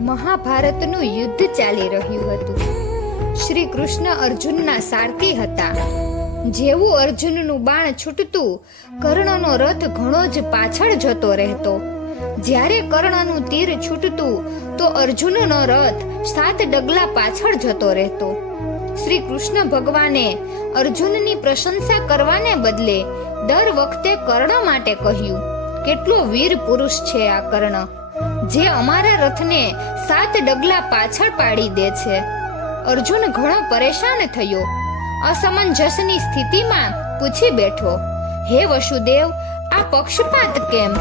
મહાભારતનું યુદ્ધ ચાલી રહ્યું હતું. શ્રી કૃષ્ણ અર્જુનના સારથી હતા. જેવું અર્જુનનું બાણ છૂટતું, કર્ણનો રથ ઘણો જ પાછળ જતો રહેતો. જ્યારે કર્ણનું તીર છૂટતું, તો અર્જુનનો રથ સાત ડગલા પાછળ જતો રહેતો. શ્રી કૃષ્ણ ભગવાને અર્જુનની પ્રશંસા કરવાને બદલે દર વખતે કર્ણ માટે કહ્યું, કેટલો વીર પુરુષ છે આ કર્ણ. જે અમારા રથને સાત ડગલા પાછળ પાડી દે છે. અર્જુન ઘણો પરેશાન થયો. અસમંજસની સ્થિતિમાં પૂછી બેઠો, હે વસુદેવ, આ પક્ષપાત કેમ?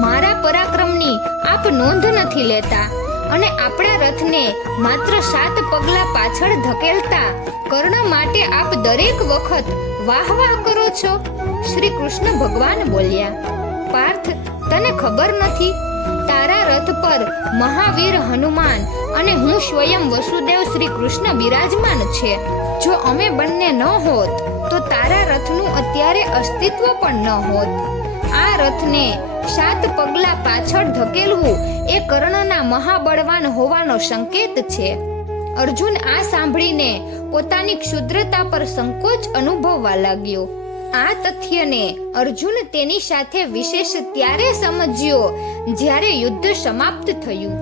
મારા પરાક્રમની આપ નોંધ નથી લેતા અને આપણા રથને માત્ર સાત પગલા પાછળ ધકેલતા કર્ણ માટે આપ દરેક વખત વાહ વાહ કરો છો? શ્રી કૃષ્ણ ભગવાન બોલ્યા, પાર્થ તને ખબર નથી? તારા રથ પર મહાવીર હનુમાન અને હું સ્વયં વસુદેવ શ્રી કૃષ્ણ બિરાજમાન છે. જો અમે બંને ન હોત, તો તારા રથનું અત્યારે અસ્તિત્વ પણ ન હોત. આ રથને સાત પગલા પાછળ ધકેલવું એ કર્ણના મહાબળવાન હોવાનો સંકેત છે. અર્જુન આ સાંભળીને પોતાની ક્ષુદ્રતા પર સંકોચ અનુભવવા લાગ્યો. આ તથ્યને અર્જુન તેની સાથે વિશેષ ત્યારે સમજ્યો જ્યારે યુદ્ધ સમાપ્ત થયું.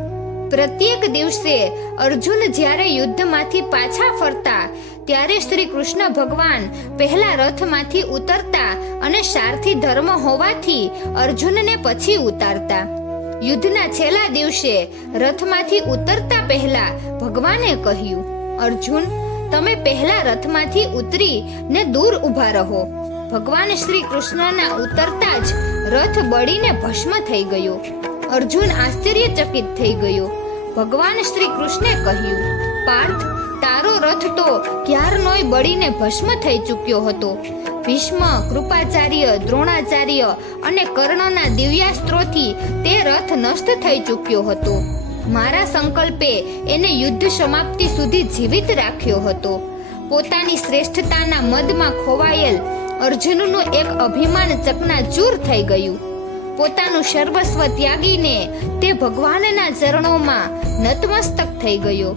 પ્રત્યેક દિવસે અર્જુન જ્યારે યુદ્ધમાંથી પાછા ફરતા, ત્યારે શ્રી કૃષ્ણ ભગવાન પહેલા રથમાંથી ઉતરતા અને સારથી ધર્મ હોવાથી અર્જુનને પછી ઉતારતા. યુદ્ધના છેલ્લા દિવસે રથમાંથી ઉતરતા પહેલા ભગવાને કહ્યું, અર્જુન, તમે પહેલા રથમાંથી ઉતરી ને દૂર ઊભા રહો. ભગવાન શ્રી કૃષ્ણના ઉતરતા જ રથ બળીને ભસ્મ થઈ ગયો. અર્જુન આશ્ચર્યચકિત થઈ ગયો. ભગવાન શ્રી કૃષ્ણે કહ્યું, પાર્થ, તારો રથ તો ક્યારનોય બળીને ભસ્મ થઈ ચૂક્યો હતો. ભીષ્મ, કૃપાચાર્ય, દ્રોણાચાર્ય અને કર્ણના દિવ્યાસ્ત્રોથી તે રથ નષ્ટ થઈ ચૂક્યો હતો. મારા સંકલ્પે એને યુદ્ધ સમાપ્તિ સુધી જીવિત રાખ્યો હતો. પોતાની શ્રેષ્ઠતાના મદમાં ખોવાયેલ અર્જુનનું એક અભિમાન ચકનાચૂર થઈ ગયું. પોતાનું સર્વસ્વ ત્યાગીને તે ભગવાનના ચરણોમાં નતમસ્તક થઈ ગયો.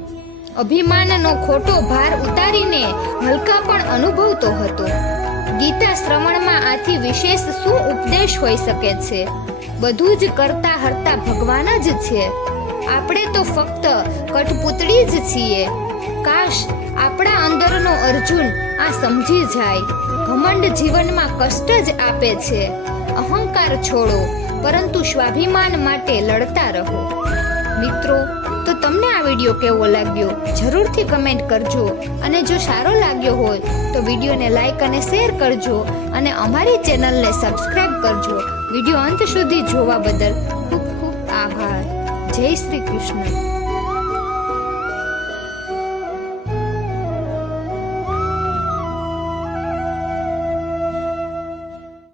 અભિમાનનો ખોટો ભાર ઉતારીને હલકા પણ અનુભવતો હતો. ગીતા શ્રવણમાં આથી વિશેષ શું ઉપદેશ હોઈ શકે છે? બધું જ કરતા હરતા ભગવાન જ છે. આપણે તો ફક્ત કઠપૂતળી જ છીએ. કાશ આપણા અંદરનો અર્જુન આ સમજી જાય. ઘમંડ જીવનમાં કષ્ટ જ આપે છે. અહંકાર છોડો, પરંતુ સ્વાભિમાન માટે લડતા રહો. મિત્રો, તો તમને આ વીડિયો કેવો લાગ્યો? જરૂરથી કમેન્ટ કરજો. અને જો સારો લાગ્યો હોય, તો વિડીયોને લાઈક અને શેર કરજો. અને અમારી ચેનલને સબસ્ક્રાઈબ કરજો. વીડિયો અંત સુધી જોવા બદલ ખૂબ ખૂબ આભાર. જય શ્રી કૃષ્ણ.